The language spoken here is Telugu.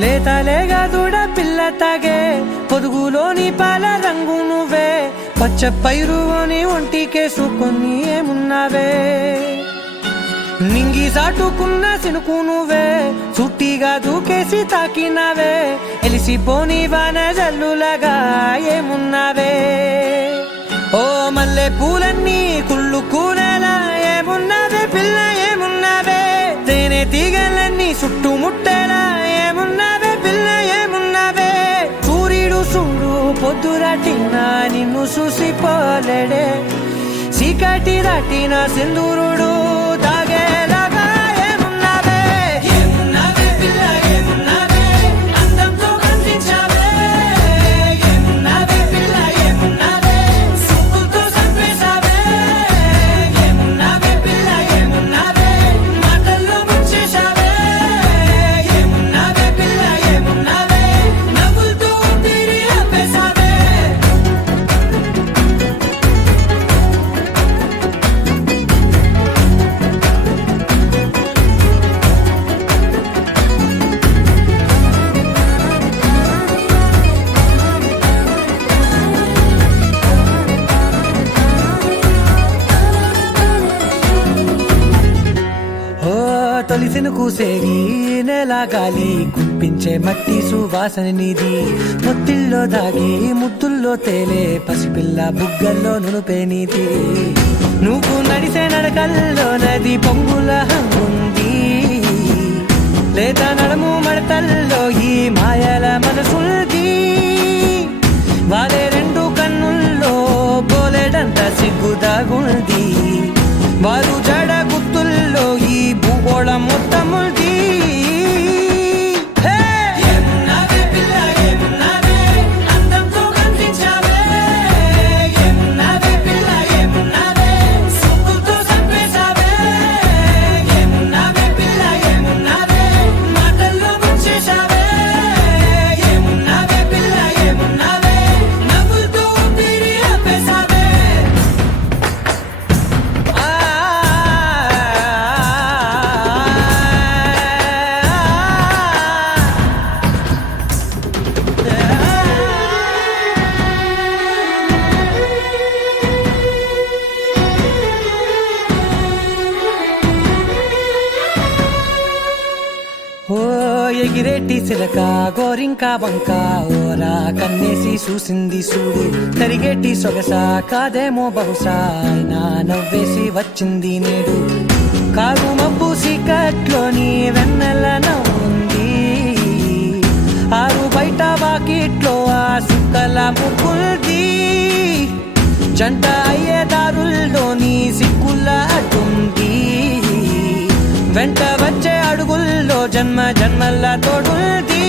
లేతలేగా దూడ పిల్ల తాగే పొదుగులోని పాల రంగు నువ్వే పచ్చ పైరుని ఒంటికేసుకొని ఏమున్నావే నింగి సాటుకున్న సినుకు నువ్వే చుట్టిగా దూకేసి తాకినావే ఎలిసిపోని వాన జల్లులగా ఏమున్నావే ఓ మల్లె పూలన్నీ కుళ్ళు కూనేలా ఏమున్నావే పిల్ల ఏమున్నావే తేనె తీగలన్నీ చుట్టుముట్టేలా ఏమున్నావే పిల్ల ఏమున్నావే సూర్యుడు చూడు పొద్దురాటిన నిన్ను చూసిపోలేడే చీకటి దాటిన సింధూరుడు తాగేలాగా ఏమున్నావే ఏమున్నావే పిల్ల ఏమున్నావే అందంతో కనిపించావే ఏమున్నావే పిల్ల ఏమున్నావే సుక్కుతో చంపేశావే ఏమున్నావే పిల్ల ఏమున్నావే మాటల్లో ముంచేశావే ఏమున్నావే పిల్ల ఏమున్నావే నవ్వులతో ఊపిరి ఆపేశావే తొలిసిన కూసేరి నెల గాలి గుప్పించే మట్టి సువాసన నిధి ముత్తిల్లో దాగి ముద్దుల్లో తేలే పసిపిల్ల బుగ్గల్లో నునుపే నీతి నువ్వు నడిసే నడకల్లో నది పొంగుల హంగుంది లేదా నడుము మడతల్లో ఈ మాయల మనసుంది వారే రెండు కన్నుల్లో బోలెడంత సిగ్గుదాగుంది వారు జడ గుత్తుల్లో ఈ భూగోళం మొత్తముంది ఏమున్నావే పిల్ల ఏమున్నావే అందంతో కనిపించావే ఏమున్నావే పిల్ల ఏమున్నావే సుక్కుతో చంపేశావే ఏమున్నావే పిల్ల ఏమున్నావే మాటల్లో ముంచేశావే ఏమున్నావే పిల్ల ఏమున్నావే నవ్వులతో ఊపిరి ఆపేశావే ఓ ఎగిరేటి సిలక గోరింక వంక ఓరా కన్నేసి చూసింది చూడు తరిగేటి సొగస కాదేమో బహుశా అయినా నవ్వేసి వచ్చింది నేడు కారు మబ్బు సీకట్లోని వెన్నెల నవ్వుంది ఆరు బయట వాకిట్లో ఆ సుక్కల ముగ్గుల్ది జంట అయ్యే దారుల్లోని సిక్కుల అడ్డుంది వెంట వచ్చే అడుగుల్లో జన్మ జన్మల్ల తోడుంది